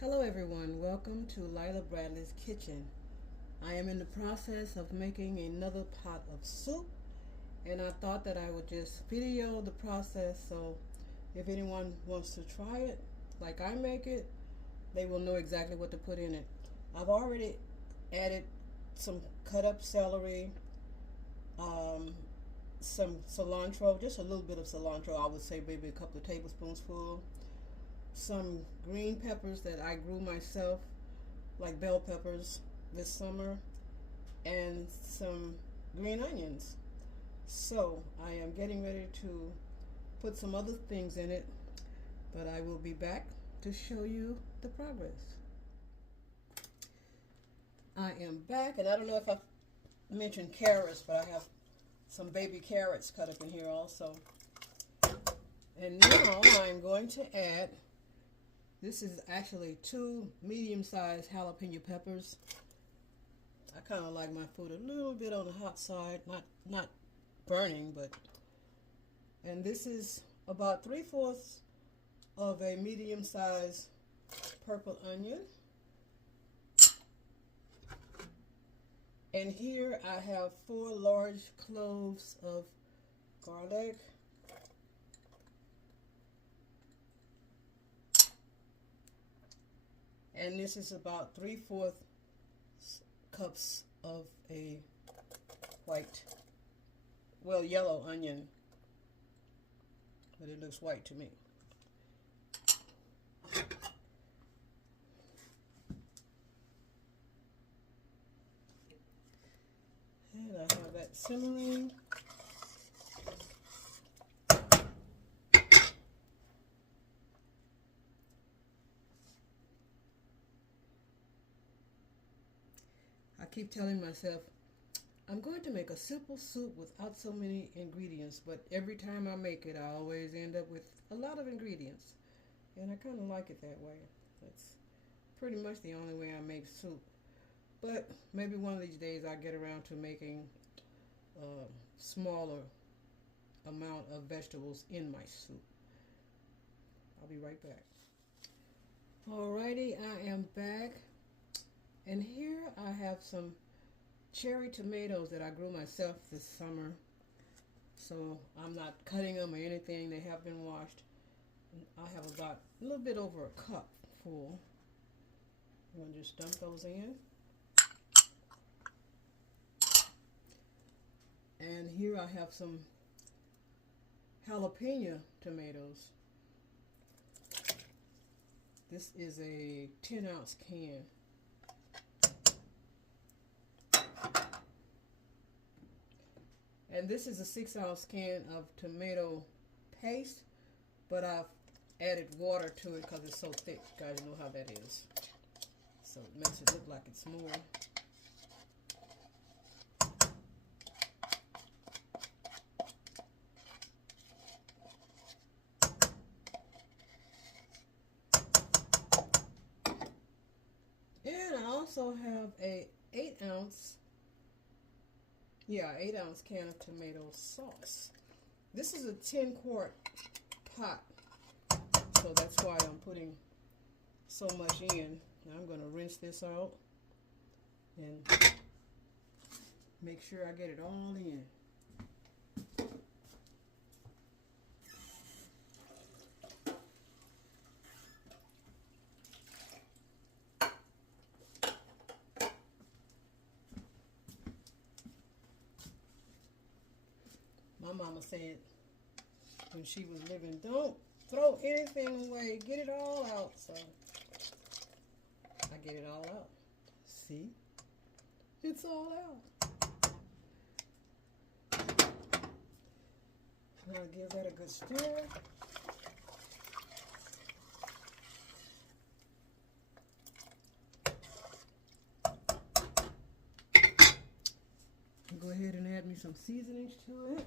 Hello everyone, welcome to Lila Bradley's Kitchen. I am in the process of making another pot of soup, and I thought that I would just video the process so if anyone wants to try it like I make it, they will know exactly what to put in it. I've already added some cut up celery, some cilantro, just a little bit of cilantro, I would say maybe a couple of tablespoons full, some green peppers that I grew myself, like bell peppers this summer, and some green onions. So I am getting ready to put some other things in it, but I will be back to show you the progress. I am back, and I don't know if I mentioned carrots, but I have some baby carrots cut up in here also. And now I'm going to add, this is actually 2 medium-sized jalapeno peppers. I kind of like my food a little bit on the hot side, not burning, but. And this is about 3/4 of a medium-sized purple onion. And here I have 4 large cloves of garlic. And this is about 3/4 cups of a yellow onion, but it looks white to me. And I have that simmering. I keep telling myself, I'm going to make a simple soup without so many ingredients, but every time I make it, I always end up with a lot of ingredients. And I kind of like it that way. That's pretty much the only way I make soup. But maybe one of these days I'll get around to making a smaller amount of vegetables in my soup. I'll be right back. Alrighty, I am back. And here I have some cherry tomatoes that I grew myself this summer. So I'm not cutting them or anything. They have been washed. I have about a little bit over a cup full. I'm going to just dump those in. And here I have some jalapeno tomatoes. This is a 10-ounce can. And this is a 6-ounce can of tomato paste, but I've added water to it because it's so thick. You guys know how that is. So it makes it look like it's more. And I also have a 8-ounce can of tomato sauce. This is a 10-quart pot, so that's why I'm putting so much in. Now I'm going to rinse this out and make sure I get it all in. My mama said when she was living, don't throw anything away, get it all out. So I get it all out. See? It's all out. Now give that a good stir. Go ahead and add me some seasonings to it.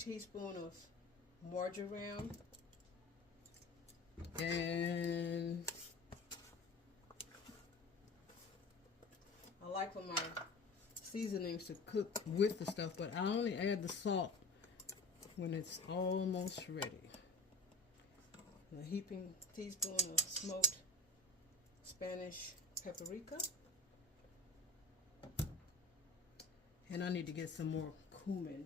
teaspoon of marjoram, and I like for my seasonings to cook with the stuff, but I only add the salt when it's almost ready. A heaping teaspoon of smoked Spanish paprika. And I need to get some more cumin.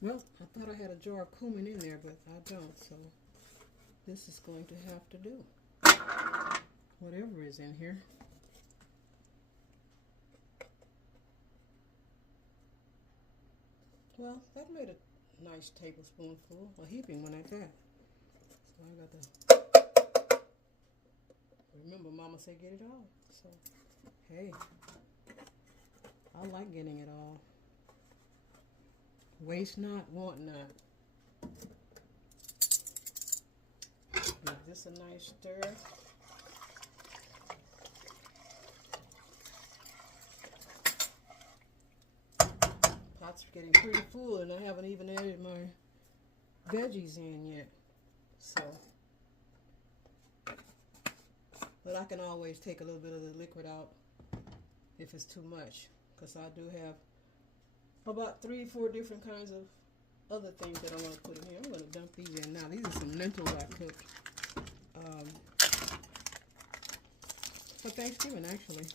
Well, I thought I had a jar of cumin in there, but I don't, so this is going to have to do. Whatever is in here. Well, that made a nice tablespoonful, a heaping one at that. So I got to remember, Mama said get it all. So, hey, I like getting it all. Waste not, want not. Give this a nice stir. Pot's getting pretty full, and I haven't even added my veggies in yet. So, but I can always take a little bit of the liquid out if it's too much, because I do have about 3 or 4 different kinds of other things that I want to put in here. I'm going to dump these in now. These are some lentils I cooked for Thanksgiving, actually.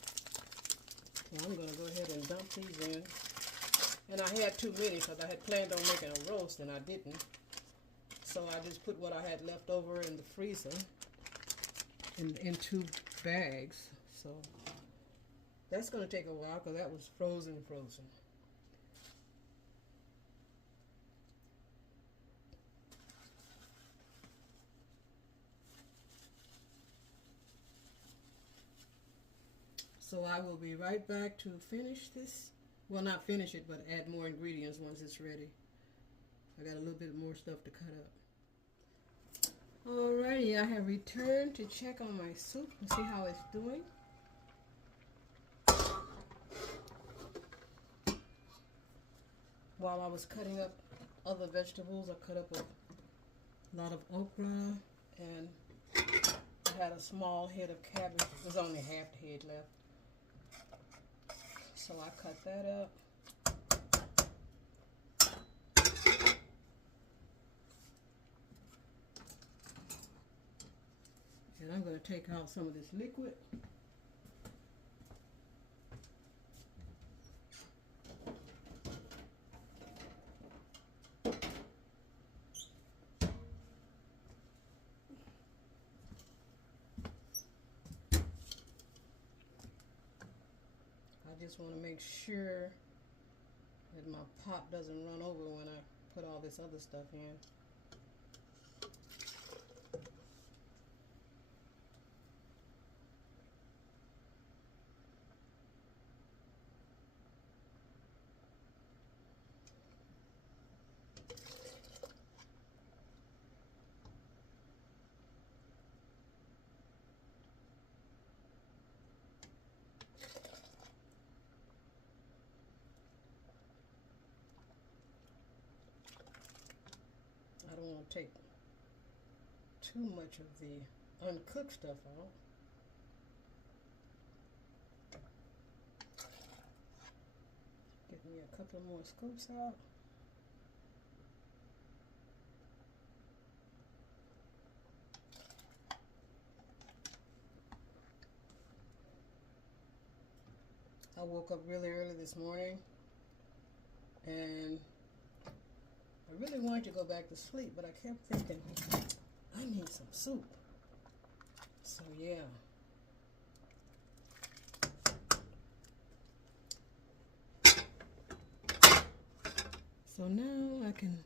So I'm going to go ahead and dump these in. And I had too many because I had planned on making a roast and I didn't. So I just put what I had left over in the freezer in 2 bags. So that's going to take a while because that was frozen. So I will be right back to finish this. Well, not finish it, but add more ingredients once it's ready. I got a little bit more stuff to cut up. Alrighty, I have returned to check on my soup and see how it's doing. While I was cutting up other vegetables, I cut up a lot of okra, and I had a small head of cabbage. There's only half the head left. So I cut that up. And I'm going to take out some of this liquid. I just want to make sure that my pot doesn't run over when I put all this other stuff in. I don't want to take too much of the uncooked stuff out. Get me a couple more scoops out. I woke up really early this morning and I really wanted to go back to sleep, but I kept thinking, I need some soup. So yeah, So now I can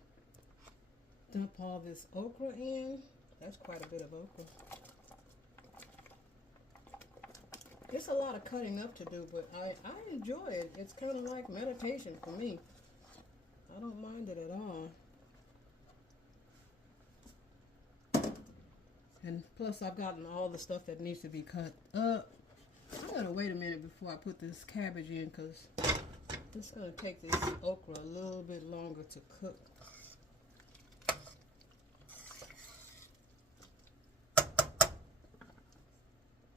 dump all this okra in. That's quite a bit of okra. It's a lot of cutting up to do, but I enjoy it. It's kind of like meditation for me. I don't mind it at all. And plus I've gotten all the stuff that needs to be cut up. I gotta wait a minute before I put this cabbage in because it's gonna take this okra a little bit longer to cook.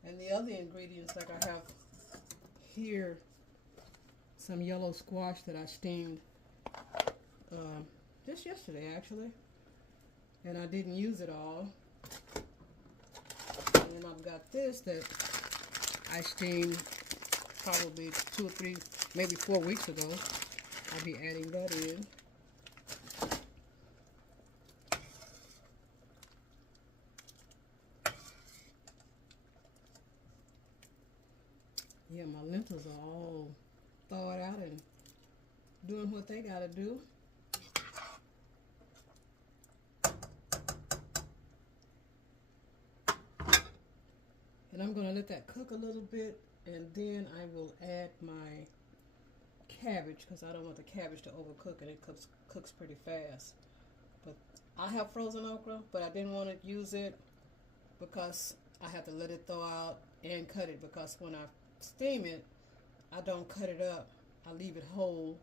And the other ingredients, like I have here some yellow squash that I steamed just yesterday actually, and I didn't use it all. And then I've got this that I steamed probably 2 or 3, maybe 4 weeks ago. I'll be adding that in. Yeah, my lentils are all thawed out and doing what they gotta do. And I'm gonna let that cook a little bit, and then I will add my cabbage because I don't want the cabbage to overcook, and it cooks pretty fast. But I have frozen okra, but I didn't want to use it because I have to let it thaw out and cut it, because when I steam it, I don't cut it up. I leave it whole,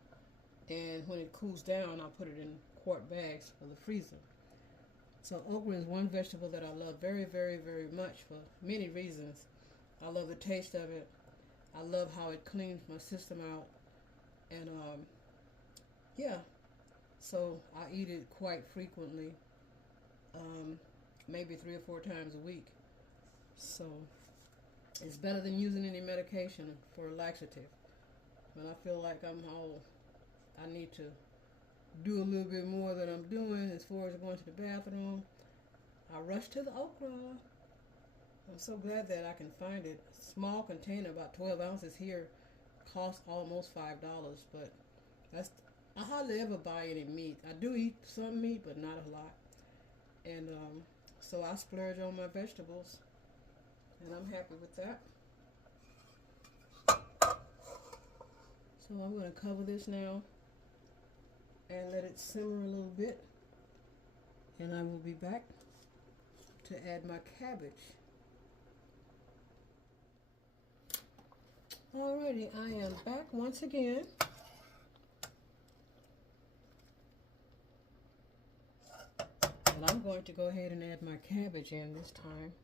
and when it cools down, I'll put it in quart bags for the freezer. So okra is one vegetable that I love very, very, very much for many reasons. I love the taste of it. I love how it cleans my system out. And yeah, so I eat it quite frequently, maybe 3 or 4 times a week. So it's better than using any medication for a laxative. When I feel like I need to do a little bit more than I'm doing as far as going to the bathroom, I rush to the okra. I'm so glad that I can find it. Small container, about 12 ounces here, costs almost $5, but I hardly ever buy any meat. I do eat some meat, but not a lot. And so I splurge on my vegetables, and I'm happy with that. So I'm going to cover this now and let it simmer a little bit, and I will be back to add my cabbage. Alrighty, I am back once again. And I'm going to go ahead and add my cabbage in this time.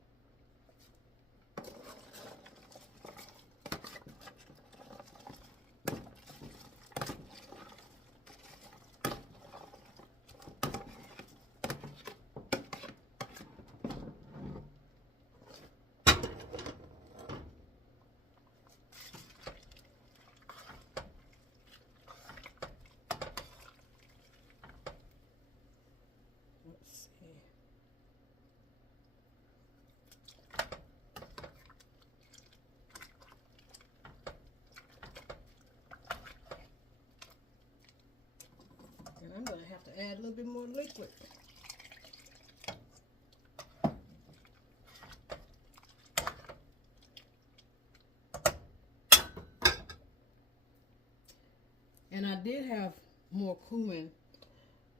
I'm going to have to add a little bit more liquid. And I did have more cumin,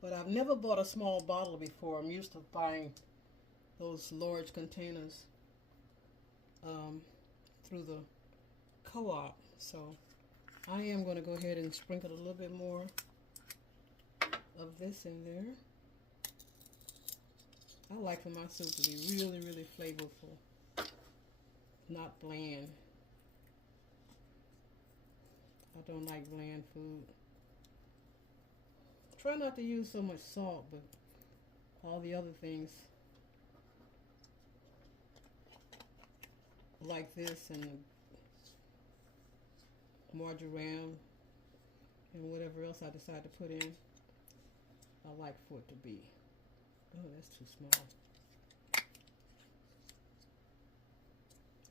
but I've never bought a small bottle before. I'm used to buying those large containers through the co-op. So I am going to go ahead and sprinkle a little bit more of this in there. I like for my soup to be really, really flavorful, not bland. I don't like bland food. Try not to use so much salt, but all the other things like this and marjoram and whatever else I decide to put in, I like for it to be. Oh, that's too small.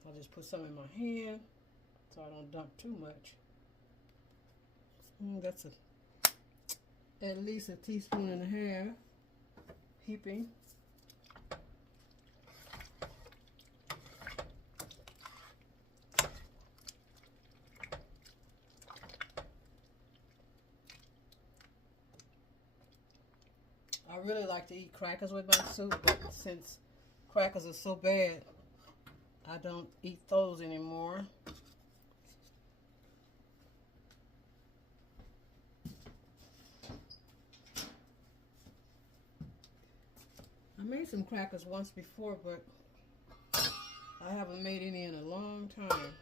I'll just put some in my hand so I don't dump too much. at least a teaspoon and a half, heaping. I really like to eat crackers with my soup, but since crackers are so bad, I don't eat those anymore. I made some crackers once before, but I haven't made any in a long time.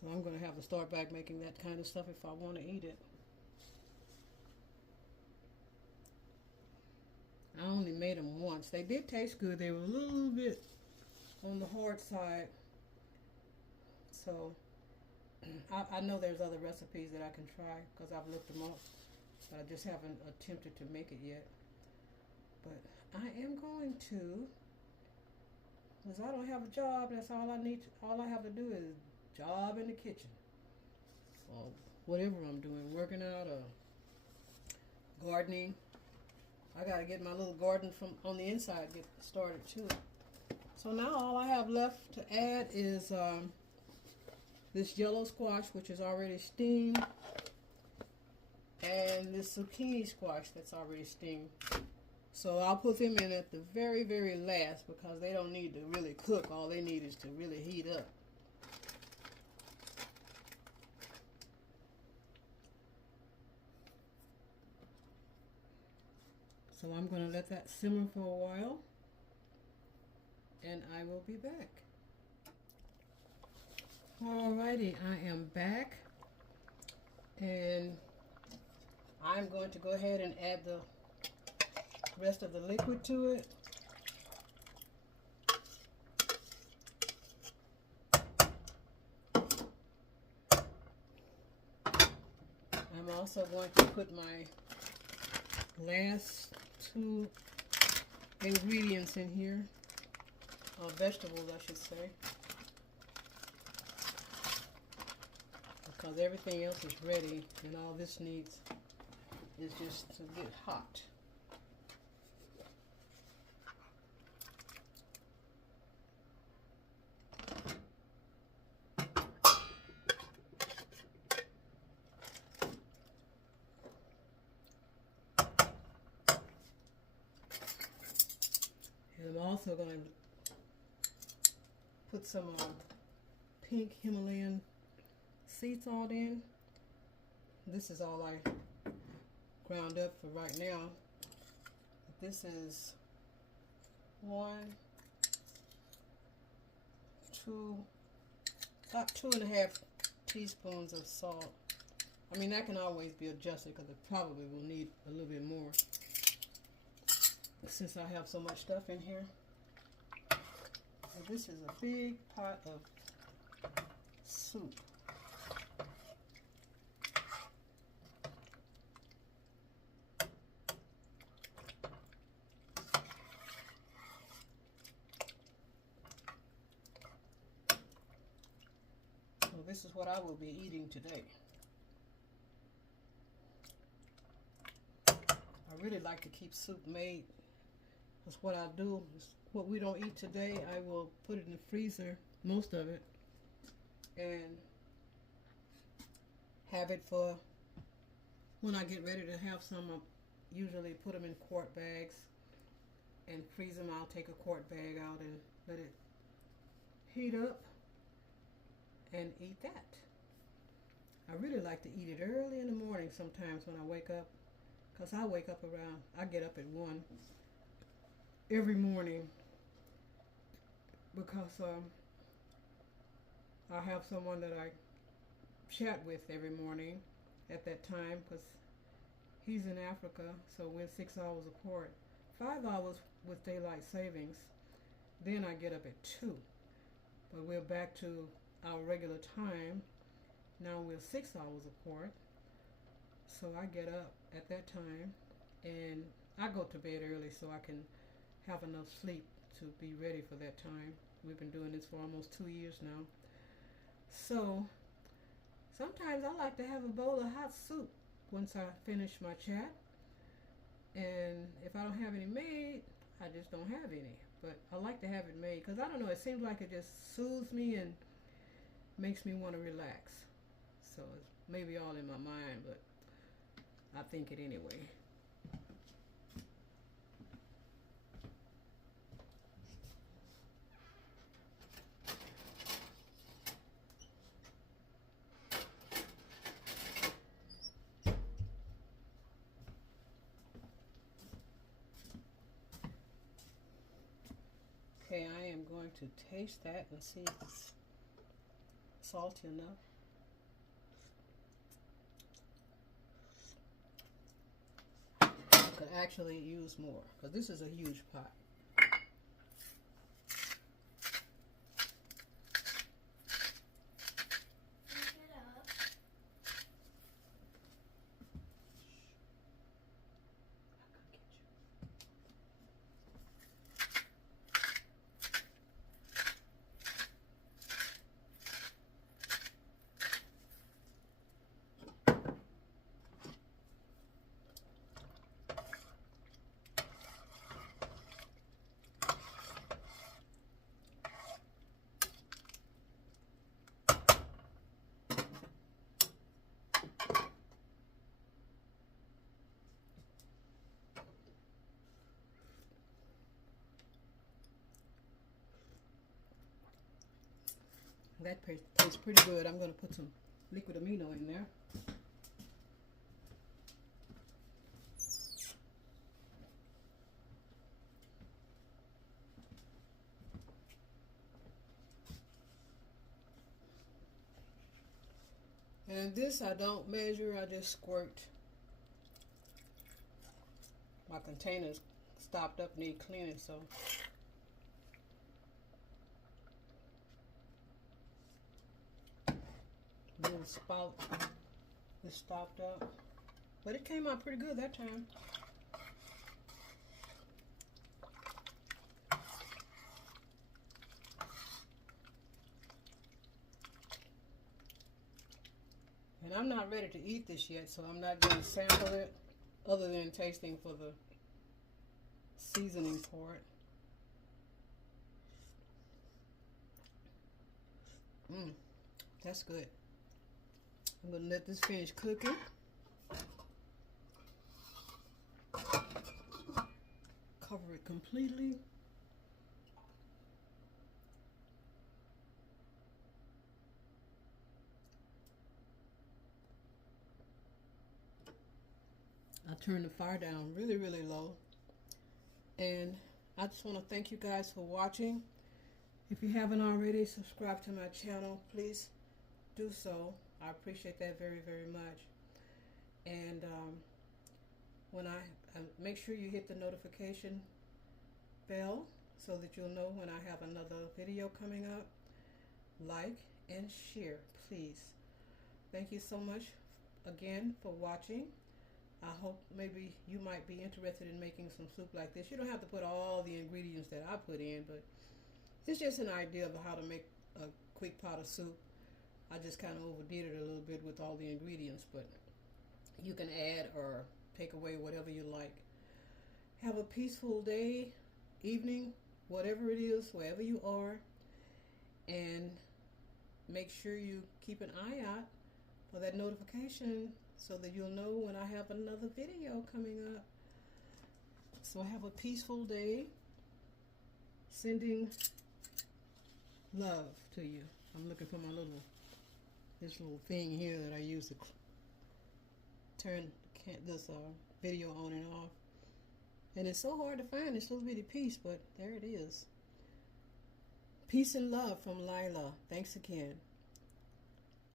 So I'm going to have to start back making that kind of stuff if I want to eat it. I only made them once. They did taste good. They were a little bit on the hard side. So I know there's other recipes that I can try because I've looked them up, but I just haven't attempted to make it yet. But I am going to, because I don't have a job. That's all I need. All I have to do is job in the kitchen, or whatever I'm doing, working out or gardening. I gotta get my little garden from on the inside get started too. So now all I have left to add is this yellow squash, which is already steamed, and this zucchini squash that's already steamed. So I'll put them in at the very, very last because they don't need to really cook. All they need is to really heat up. So I'm going to let that simmer for a while, and I will be back. Alrighty, I am back, and I'm going to go ahead and add the rest of the liquid to it. I'm also going to put my last two ingredients in here, vegetables I should say, because everything else is ready and all this needs is just to get hot. And I'm also going to put some pink Himalayan sea salt in. This is all I ground up for right now. This is 1, 2, about 2.5 teaspoons of salt. I mean, that can always be adjusted because it probably will need a little bit more since I have so much stuff in here. So this is a big pot of soup. So this is what I will be eating today. I really like to keep soup made. That's what I do. What we don't eat today, I will put it in the freezer, most of it, and have it for when I get ready to have some. I usually put them in quart bags and freeze them. I'll take a quart bag out and let it heat up and eat that. I really like to eat it early in the morning sometimes when I wake up, because I wake up around, I get up at 1 every morning because I have someone that I chat with every morning at that time because he's in Africa, so we're 6 hours apart. 5 hours with daylight savings. Then I get up at 2. But we're back to our regular time. Now we're 6 hours apart. So I get up at that time and I go to bed early so I can have enough sleep to be ready for that time. We've been doing this for almost 2 years now. So sometimes I like to have a bowl of hot soup once I finish my chat. And if I don't have any made, I just don't have any. But I like to have it made because I don't know, it seems like it just soothes me and makes me want to relax. So it's maybe all in my mind, but I think it anyway. Okay, I am going to taste that and see if it's salty enough. I could actually use more because this is a huge pot. That tastes pretty good. I'm going to put some liquid amino in there. And this I don't measure, I just squirt. My container's stopped up, need cleaning, so. Little spout is stopped up. But it came out pretty good that time. And I'm not ready to eat this yet, so I'm not going to sample it other than tasting for the seasoning part. That's good. I'm going to let this finish cooking. Cover it completely. I turn the fire down really, really low. And I just want to thank you guys for watching. If you haven't already subscribed to my channel, please do so. I appreciate that very, very much. And when I make sure you hit the notification bell so that you'll know when I have another video coming up. Like and share, please. Thank you so much again for watching. I hope maybe you might be interested in making some soup like this. You don't have to put all the ingredients that I put in, but it's just an idea of how to make a quick pot of soup. I just kind of overdid it a little bit with all the ingredients, but you can add or take away whatever you like. Have a peaceful day, evening, whatever it is, wherever you are, and make sure you keep an eye out for that notification so that you'll know when I have another video coming up. So have a peaceful day. Sending love to you. I'm looking for my this little thing here that I use to turn this video on and off. And it's so hard to find this little bitty piece, but there it is. Peace and love from Lila. Thanks again.